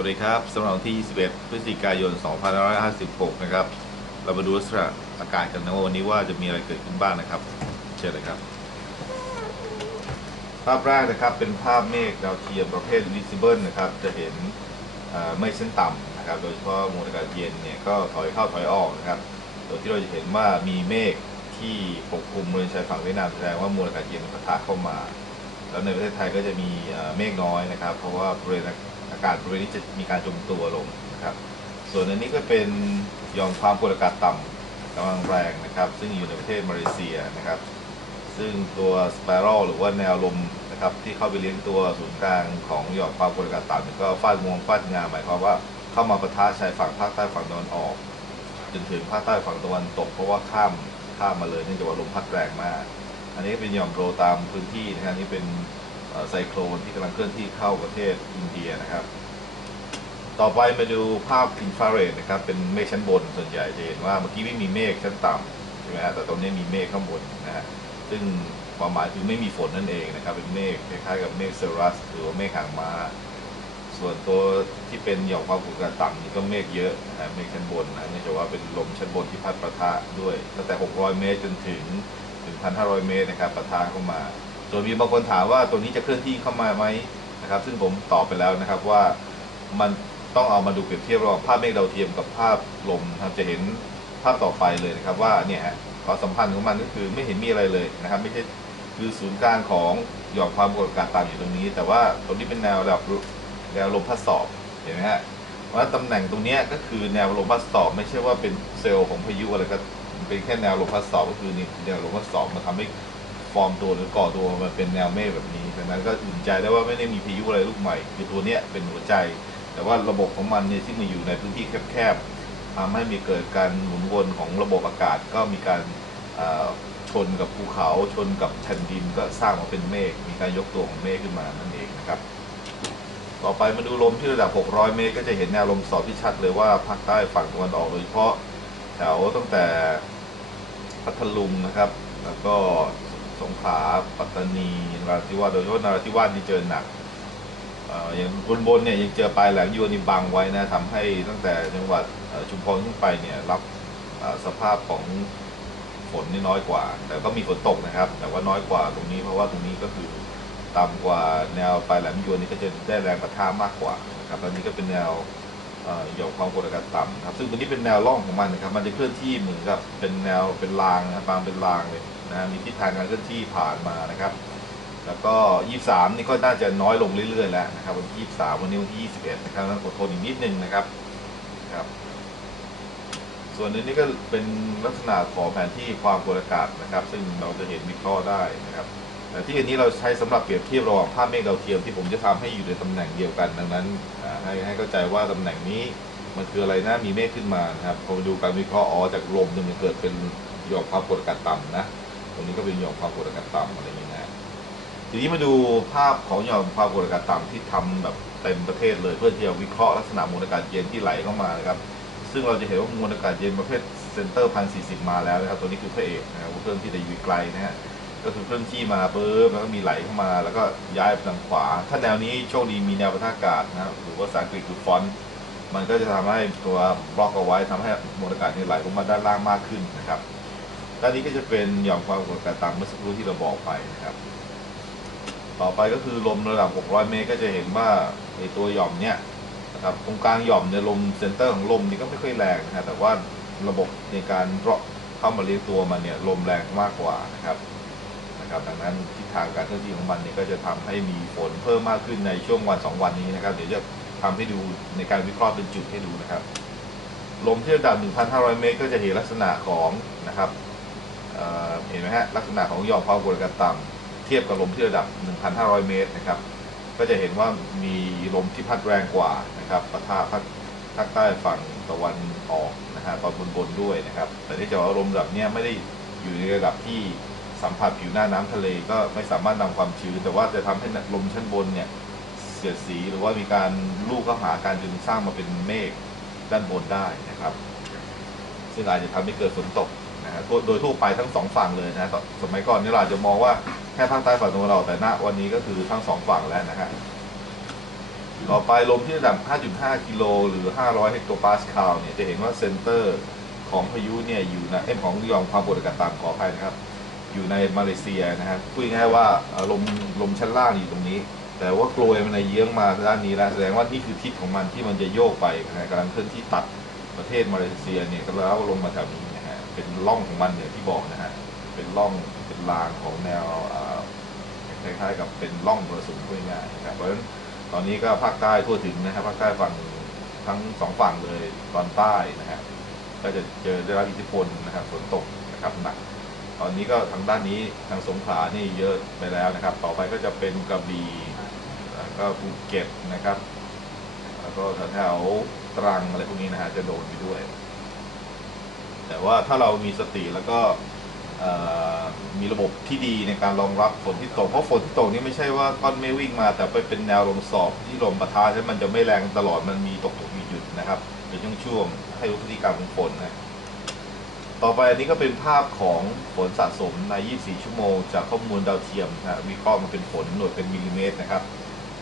วัสดีครับสำหรับวันที่ 21 พฤศจิกายน 2556 นะครับ เรามาดูลักษณะอากาศกันนะวันนี้ว่าจะมีอะไรเกิดขึ้นบ้างนะครับ เชิญเลยครับ ภาพแรกนะครับเป็นภาพเมฆดาวเทียมประเภท visible นะครับ จะเห็นเอ่เส้นต่ำนะครับ โดยเฉพาะมวลอากาศเย็นเนี่ยก็ถอยเข้าถอยออกนะครับ โดยที่เราจะเห็นว่ามีเมฆที่ปกคลุมบริเวณชายฝั่งเวียดนามแสดงว่ามวลอากาศเย็นปะทะเข้ามา แล้วในประเทศไทยก็จะมีเมฆน้อยนะครับ เพราะว่าบริเวณากาศบริเวณนี้จะมีการจมตัวลงนะครับ ส่วนอันนี้ก็เป็นหย่อมความกดอากาศต่ำกำลังแรงนะครับ ซึ่งอยู่ในประเทศมาเลเซียนะครับ ซึ่งตัวสไปรัลหรือว่าแนวลมนะครับที่เข้าไปเลี้ยงตัวศูนย์กลางของหย่อมความกดอากาศต่ำนี่ก็ฟาดงวงฟาดงาหมายความว่าเข้ามาปะทะชายฝั่งภาคใต้ฝั่งตะวันออก จนถึงภาคใต้ฝั่งตะวันตก เพราะว่าข้ามข้ามมาเลยเนื่องจากว่าลมพัดแรงมาก อันนี้เป็นหย่อมโรตามพื้นที่นะครับนี่เป็น ไซโครนที่กำลังเคลื่อนที่เข้าประเทศอินเดียนะครับ ต่อไปมาดูภาพอินฟราเรดนะครับเป็นเมฆชั้นบนส่วนใหญ่จะเห็นว่าเมื่อกี้ไม่มีเมฆชั้นต่ำใช่ไหมฮะแต่ตรงนี้มีเมฆข้างบนนะฮะซึ่งความหมายคือไม่มีฝนนั่นเองนะครับ เป็นเมฆคล้ายๆกับเมฆเซอรัสหรือว่าเมฆหางม้าส่วนตัวที่เป็นหย่อมความกดอากาศต่ำนี่ก็เมฆเยอะนะเมฆชั้นบนนะเนื่องจากว่าเป็นลมชั้นบนที่พัดประทะด้วยตั้งแต่ 600 เมตรจนถึงถึง1,500 เมตรนะครับประทะเข้ามา ส่วนมีบางคนถามว่าตัวนี้จะเคลื่อนที่เข้ามาไหมนะครับ ซึ่งผมตอบไปแล้วนะครับว่ามันต้องเอามาดูเปรียบเทียบระหว่างภาพเมฆดาวเทียมกับภาพลมนะครับจะเห็นภาพต่อไปเลยนะครับว่าเนี่ยความสัมพันธ์ของมันก็คือไม่เห็นมีอะไรเลยนะครับ ไม่ใช่คือศูนย์กลางของหย่อมความกดอากาศต่ำอยู่ตรงนี้ แต่ว่าตรงนี้เป็นแนวระดับแนวลมพัดสอบเห็นไหมฮะเพราตำแหน่งตรงนี้ก็คือแนวลมพัดสอบไม่ใช่ว่าเป็นเซลล์ของพายุอะไรก็เป็นแค่แนวลมพัดสอบก็คือนี่แนวลมพัดสอบมันทำให้ ฟอร์มตัวหรือก่อตัวมันเป็นแนวเมฆแบบนี้ดังนั้นก็อุ่นใจได้ว่าไม่ได้มีพายุอะไรลูกใหม่คือตัวเนี้ยเป็นหัวใจ แต่ว่าระบบของมันเนี่ยที่มาอยู่ในพื้นที่แคบๆทำให้มีเกิดการหมุนวนของระบบอากาศก็มีการชนกับภูเขาชนกับแผ่นดินก็สร้างมาเป็นเมฆมีการยกตัวของเมฆขึ้นมานั่นเองนะครับต่อไปมาดูลมที่ระดับ 600 เมตร ก็จะเห็นแนวลมสอบที่ชัดเลยว่าภาคใต้ฝั่งตะวันออกโดยเฉพาะแถวตั้งแต่พัทลุงนะครับ แล้วก็ สงขลาปัตตานีนราธิวาสโดยเฉพาะนราธิวาสนี่เจอหนักอย่างบนบนๆเนี่ยยังเจอปลายแหลมยวนนี่บังไว้นะทำให้ตั้งแต่จังหวัดชุมพรขึ้นไปเนี่ยรับสภาพของฝนนี่น้อยกว่า แต่ก็มีฝนตกนะครับ แต่ว่าน้อยกว่าตรงนี้เพราะว่าตรงนี้ก็คือต่ำกว่าแนวปลายแหลมยวนนี่ก็จะได้แรงประทะมากกว่านะครับแล้วนี้ก็เป็นแนว หย่อมความกดอากาศต่ำครับซึ่งตัวนี้เป็นแนวร่องของมันนะครับมันจะเคลื่อนที่เหมือนกับเป็นแนวเป็นรางนะครับางเป็นรางเลยนะมีทิศทางการเคลื่อนที่ผ่านมานะครับ แล้วก็ 23 นี่ก็น่าจะน้อยลงเรื่อยๆแล้วนะครับวันที่23 วันนี้วันที่ 21 นะครับต้องอดทนอีกนิดนึงนะครับครับ ส่วนอันนี้ก็เป็นลักษณะของแผนที่ความกดอากาศนะครับ ซึ่งเราจะเห็นวิเคราะห์ได้นะครับ แต่ที่อันนี้เราใช้สำหรับเปรียบเทียบระหว่างภาพเมฆดาวเทียมที่ผมจะทำให้อยู่ในตำแหน่งเดียวกัน ดังนั้นให้ให้เข้าใจว่าตำแหน่งนี้มันคืออะไรนะมีเมฆขึ้นมานะครับพอมาดูการวิเคราะห์อ๋อจากลมเนี่ยมันเกิดเป็นหย่อมความกดอากาศต่ำนะตรงนี้ก็เป็นหย่อมความกดอากาศต่ำอะไรอย่างเงี้ยนะทีนี้มาดูภาพของหย่อมความกดอากาศต่ำที่ทำแบบเต็มประเทศเลยเพื่อที่จะวิเคราะห์ลักษณะมวลอากาศเย็นที่ไหลเข้ามานะครับซึ่งเราจะเห็นว่ามวลอากาศเย็นประเภทเซนเตอร์พันสี่สิบมาแล้วนะครับตัวนี้คือพระเอกนะครับเครื่องที่จะอยู่ไกลนะฮะ ก็คือเคลื่อนที่มาปุ๊บแล้วก็มีไหลเข้ามา แล้วก็ย้ายไปทางขวา ถ้าแนวนี้โชคดีมีแนวประทะอากาศนะครับหรือว่าภาษาอังกฤษคือฟอนต์มันก็จะทำให้ตัวบล็อกเอาไว้ทำให้มวลอากาศนี่ไหลลงมาด้านล่างมากขึ้นนะครับด้านนี้ก็จะเป็นหย่อมความกดอากาศต่ำเมื่อสักครู่ที่เราบอกไปนะครับ ต่อไปก็คือลมระดับ 600 เมตรก็จะเห็นว่าในตัวหย่อมเนี่ยนะครับตรงกลางหย่อมเนี่ยลมเซนเตอร์ของลมนี่ก็ไม่ค่อยแรงนะฮะแต่ว่าระบบในการเลาะเข้ามาเลี้ยงตัวมันเนี่ยลมแรงมากกว่านะครับ นะครับดังนั้นทิศทางการเคลื่อนที่ของมันเนี่ยก็จะทำให้มีฝนเพิ่มมากขึ้นในช่วงวัน 2 วันนี้นะครับเดี๋ยวจะทำให้ดูในการวิเคราะห์เป็นจุดให้ดูนะครับลมที่ระดับ 1,500 เมตร ก็จะเห็นลักษณะของนะครับเเห็นไหมฮะลักษณะของหย่อมความกดอากาศต่ำเทียบกับลมที่ระดับ 1,500 เมตรนะครับก็จะเห็นว่ามีลมที่พัดแรงกว่านะครับปะทะภาคภาคใต้ฝั่งตะวันออกนะฮะตอนบนๆด้วยนะครับ แต่ที่จะว่าลมระดับนี้ไม่ได้อยู่ในระดับที่ สัมผัสผิวหน้าน้ำทะเลก็ไม่สามารถนำความชื้น แต่ว่าจะทำให้ลมชั้นบนเนี่ยเสียดสีหรือว่ามีการลูกเข้าหาการจนสร้างมาเป็นเมฆด้านบนได้นะครับ ซึ่งอาจจะทำให้เกิดฝนตกนะฮะโดยทั่วไปทั้งสองฝั่งเลยนะสมัยก่อนนี่เราจะมองว่าแค่ภาคใต้ฝั่งตะวันออกแต่ณวันนี้ก็คือทั้งสองฝั่งแล้วนะฮะต่อไปลมที่ระดับ 5.5 กิโลหรือ 500 เฮกโตปาสคาลเนี่ยจะเห็นว่าเซนเตอร์ของพายุเนี่ยอยู่ในเอ้ยของยอมความกดอากาศต่ำขออภัยนะครับ อยู่ในมาเลเซียนะครับพูดง่ายๆว่าลมลมชั้นล่างอยู่ตรงนี้ แต่ว่ากลวยมันในเยื้องมาด้านนี้แล้วแสดงว่านี่คือทิศของมันที่มันจะโยกไปนะฮะกำลังเคลื่อนที่ตัดประเทศมาเลเซียเนี่ยก็แล้วลงมาแถวนี้นะฮะเป็นร่องของมันเนี่ยที่บอกนะฮะเป็นร่องเป็นรางของแนวคล้ายๆกับเป็นร่องมรสุมพูดง่ายๆนะครับเพราะฉะนั้นตอนนี้ก็ภาคใต้ทั่วถึงนะครับภาคใต้ฝั่งทั้งสองฝั่งเลยตอนใต้นะฮะก็จะเจอได้รับอิทธิพลนะครับฝนตกนะครับหนัก ตอนนี้ก็ทางด้านนี้ทางสงขลานี่เยอะไปแล้วนะครับ ต่อไปก็จะเป็นกระบี่แล้วก็ภูเก็ตนะครับ แล้วก็แถวตรังอะไรพวกนี้นะฮะจะโดนไปด้วย แต่ว่าถ้าเรามีสติแล้วก็มีระบบที่ดีในการรองรับฝนที่ตกเพราะฝนที่ตกนี่ไม่ใช่ว่าก้อนเมฆวิ่งมา แต่ไปเป็นแนวลมสอบที่ลมปะทะใช่มันจะไม่แรงตลอดมันมีตกตกหยุดหยุดนะครับเป็นช่วงๆให้รู้พฤติกรรมของฝนนะ ต่อไปอันนี้ก็เป็นภาพของฝนสะสมใน 24 ชั่วโมง จากข้อมูลดาวเทียมนะวิเคราะห์มาเป็นฝนหน่วยเป็นมิลลิเมตรนะครับ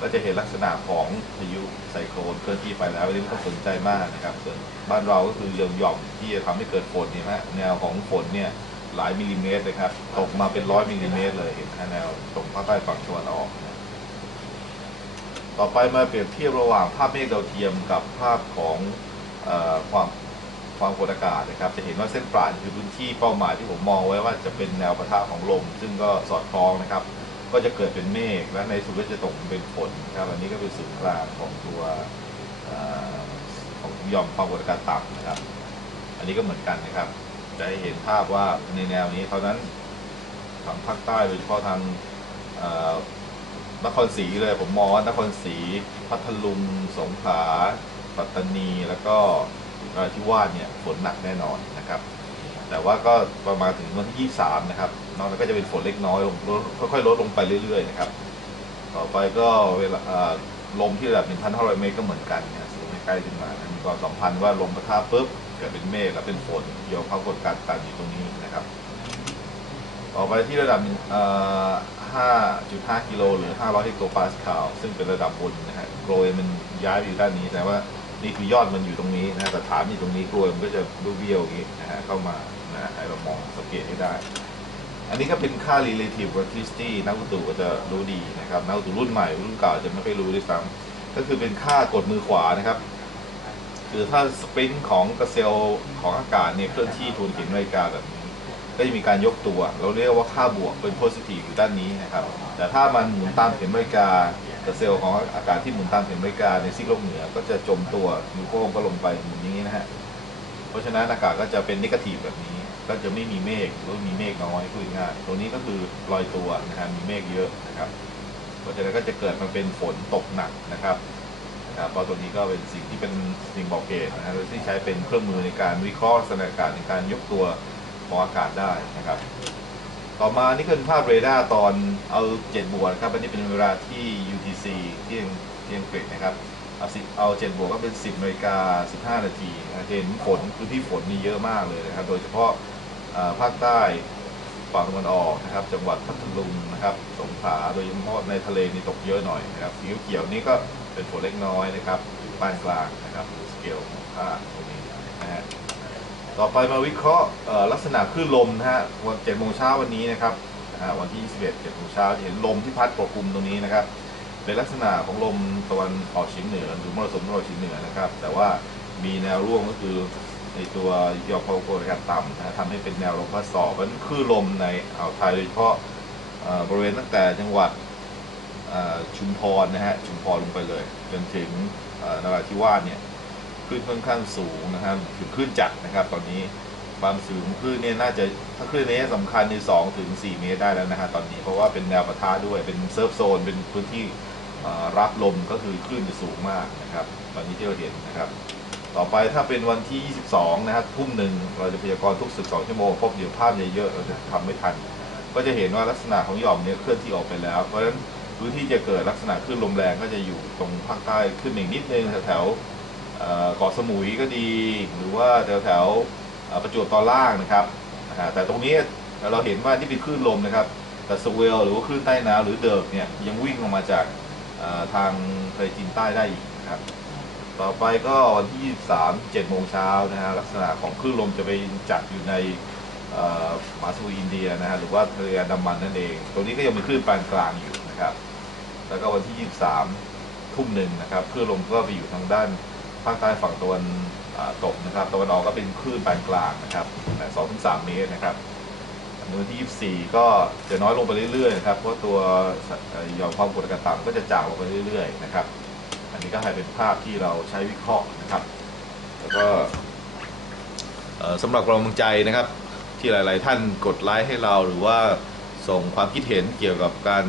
ก็จะเห็นลักษณะของพายุไซโคลนเคลื่อนที่ไปแล้วอันนี้ไม่ต้องสนใจมากนะครับ ส่วนบ้านเราก็คือหย่อมๆที่จะทำให้เกิดฝนเนี่ยฮะแนวของฝนเนี่ยหลายมิลลิเมตรเลยครับตกมาเป็นร้อยมิลลิเมตรเลยเห็นแนวตรงภาคใต้ฝั่งตะวันออก ต่อไปมาเปรียบเทียบระหว่างภาพเมฆดาวเทียมกับภาพของอความ ความกดอากาศนะครับ จะเห็นว่าเส้นปราดคือพื้นที่เป้าหมายที่ผมมองไว้ว่าจะเป็นแนวปะทะของลม ซึ่งก็สอดคล้องนะครับ ก็จะเกิดเป็นเมฆและในสุดก็จะตกเป็นฝนครับอันนี้ก็เป็นศูนย์กลางของตัวอของยอมความกดอากาศต่ำนะครับ อันนี้ก็เหมือนกันนะครับ จะให้เห็นภาพว่าในแนวนี้เท่านั้นทางภาคใต้โดยเฉพาะทางนครศรีเลยผมมองว่านครศรีพัทลุงสงขลาปัตตานีแล้วก็ นราธิวาสเนี่ยฝนหนักแน่นอนนะครับ แต่ว่าก็ประมาณถึงวันที่23นะครับนอกนั้นก็จะเป็นฝนเล็กน้อยลงลดค่อยๆลดลงไปเรื่อยๆนะครับ ต่อไปก็เวลาลมที่ระดับ 1,500 เมตรก็เหมือนกันนะสูงใกล้ขึ้นมานะมีความสัมพันธ์ว่าลมปะทะปุ๊บเกิดเป็นเมฆแล้วเป็นฝนเกี่ยวกับความกดกาศต่ำอยู่ตรงนี้นะครับ ต่อไปที่ระดับ5.5 กิโลหรือ 500 เฮกโตปาสคาลซึ่งเป็นระดับบนนะฮะโกลยมันย้ายไปอยู่ด้านนี้แต่ว่า นี่คือยอดมันอยู่ตรงนี้นะแต่ฐานอยู่ตรงนี้กลยมันก็จะรูเบี้ยวอย่างนี้นะฮะเข้ามานะให้เรามองสังเกตให้ได้ อันนี้ก็เป็นค่า relative velocity นักอุตุก็จะรู้ดีนะครับนักอุตุรุ่นใหม่รุ่นเก่าจะไม่ค่อยรู้ด้วยซ้ำก็คือเป็นค่ากดมือขวานะครับคือถ้าสปรินต์ของกระเซลของอากาศเนี่ยเคลื่อนที่ทวนเข็มนาฬิกาแบบนี้ก็จะมีการยกตัว เราเรียกว่าค่าบวกเป็น positive อยู่ด้านนี้นะครับ แต่ถ้ามันหมุนตามเข็มนาฬิกา กระเซลของอากาศที่หมุนตามเข็มนาฬิกาในซีกโลกเหนือก็จะจมตัวนิ้วโป้งก็ลงไปหมุนอย่างนี้นะฮะเพราะฉะนั้นอากาศก็จะเป็นนิเกทีฟแบบนี้ ก็จะไม่มีเมฆหรือมีเมฆน้อยพูดง่ายตัวนี้ก็คือลอยตัวนะครับมีเมฆเยอะนะครับ เพราะฉะนั้นก็จะเกิดมาเป็นฝนตกหนักนะครับนะครับเพราะตัวนี้ก็เป็นสิ่งที่เป็นสิ่งบอกเหตุนะครับที่ใช้เป็นเครื่องมือในการวิเคราะห์สถานการณ์ในการยกตัวของอากาศได้นะครับ ต่อมานี่คือภาพเรดาร์ตอนเอาเจ็ดบวกครับอันนี้เป็นเวลาที่ UTC ที่อังที่อังกฤษนะครับ เอาสิเอาเจ็ดบวกก็เป็น 10นาฬิกา15นาทีนะเห็นฝนพื้นที่ฝนนี่เยอะมากเลยนะครับ โดยเฉพาะภาคใต้ฝั่งตะวันออกนะครับ จังหวัดพัทลุงนะครับ สงขลาโดยเฉพาะในทะเลนี่ตกเยอะหน่อยนะครับสีเขียวนี่ก็เป็นฝนเล็กน้อยนะครับปานกลางนะครับสเกลของค่าตรงนี้นะฮะ ต่อไปมาวิเคราะห์ลักษณะคลื่นลมนะฮะวันเจ็ดโมงเช้าวันนี้นะครับวันที่ 21เจ็ดโมงเช้าจะเห็นลมที่พัดปกคลุมตรงนี้นะครับ เป็นลักษณะของลมตะวันออกเฉียงเหนือหรือมรสุมตะวันออกเฉียงเหนือนะครับ แต่ว่ามีแนวร่วมก็คือในตัวยอมความกดอากาศต่ำนะทำให้เป็นแนวลมพัดสอบนั่นคลื่นลมในอ่าวไทยโดยเฉพาะบริเวณตั้งแต่จังหวัดชุมพรนะฮะชุมพรลงไปเลย จนถึงนราธิวาสเนี่ย คลื่นค่อนข้างสูงนะครับถึงคลื่นจัดนะครับ ตอนนี้ความสูงคลื่นเนี่ยน่าจะถ้าคลื่นนี้สำคัญใน2ถึง4เมตรได้แล้วนะฮะตอนนี้เพราะว่าเป็นแนวปะทะด้วยเป็นเซิร์ฟโซนเป็นพื้นที่รับลมก็คือคลื่นจะสูงมากนะครับ ตอนนี้ที่เราเห็นนะครับ ต่อไปถ้าเป็นวันที่ 22 นะครับทุ่มหนึ่งเราจะพยากรณ์ทุก 12 ชั่วโมงพราะเดี๋ยวภาพเยอะๆเราจะทำไม่ทัน ก็จะเห็นว่าลักษณะของหย่อมเนี่ยเคลื่อนที่ออกไปแล้ว เพราะฉะนั้นพื้นที่จะเกิดลักษณะคลื่นลมแรงก็จะอยู่ตรงภาคใต้ขึ้นอีกนิดนึงแถวๆ เกาะสมุยก็ดี หรือว่าแถวแถวประจวบตอนล่างนะครับแต่ตรงนี้เราเห็นว่าที่เป็นคลื่นลมนะครับ แต่สเวลหรือว่าคลื่นใต้น้ำหรือเดิร์กเนี่ยยังวิ่งออกมาจากทางทะเลจีนใต้ได้อีกนะครับ ต่อไปก็วันที่ 23 7โมงเช้านะฮะลักษณะของคลื่นลมจะไปจัดอยู่ในมาสุอินเดียนะฮะหรือว่าทะเลอันดามันนั่นเอง ตรงนี้ก็ยังมีคลื่นปานกลางอยู่นะครับ แล้วก็วันที่ 23 ทุ่มหนึ่งนะครับคลื่นลมก็ไปอยู่ทางด้าน ภาคใต้ฝั่งตะวันตกนะครับตะวันออกก็เป็นคลื่นปานกลางนะครับสองถึงสามเมตรนะครับในวันที่ 24 ก็จะน้อยลงไปเรื่อยๆนะครับเพราะตัวหย่อมความกดอากาศต่ำก็จะจางลงไปเรื่อยๆนะครับ อันนี้ก็ให้เป็นภาพที่เราใช้วิเคราะห์นะครับ แล้วก็สำหรับกำลังใจนะครับ ที่หลาย ๆ ท่านกดไลค์ให้เราหรือว่าส่งความคิดเห็นเกี่ยวกับการ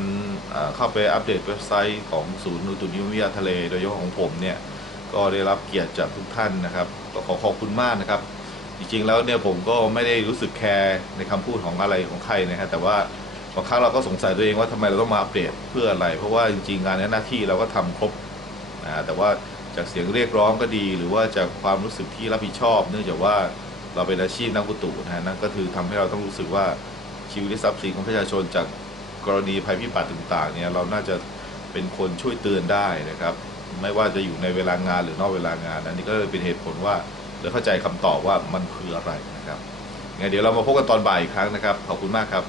เข้าไปอัปเดตเว็บไซต์ของศูนย์อุตุนิยมวิทยาทะเล โดยเฉพาะของผมเนี่ย ก็ได้รับเกียรติจากทุกท่านนะครับก็ขอขอบคุณมากนะครับ จริงๆแล้วเนี่ยผมก็ไม่ได้รู้สึกแคร์ในคำพูดของอะไรของใครนะฮะแต่ว่าบางครั้งเราก็สงสัยตัวเองว่าทำไมเราต้องมาอัปเดตเพื่ออะไร เพราะว่าจริงๆงานนี้หน้าที่เราก็ทำครบนะแต่ว่าจากเสียงเรียกร้องก็ดี หรือว่าจากความรู้สึกที่รับผิดชอบ เนื่องจากว่าเราเป็นอาชีพนักอุตุนะฮะนั่นก็คือทำให้เราต้องรู้สึกว่าชีวิตและทรัพย์สินของประชาชนจากกรณีภัยพิบัติต่างๆเนี่ยเราน่าจะเป็นคนช่วยเตือนได้นะครับ ไม่ว่าจะอยู่ในเวลางานหรือนอกเวลางาน อันนี้ก็เลยเป็นเหตุผลว่าเราเข้าใจคำตอบว่ามันคืออะไรนะครับงั้นเดี๋ยวเรามาพบกันตอนบ่ายอีกครั้งนะครับ ขอบคุณมากครับ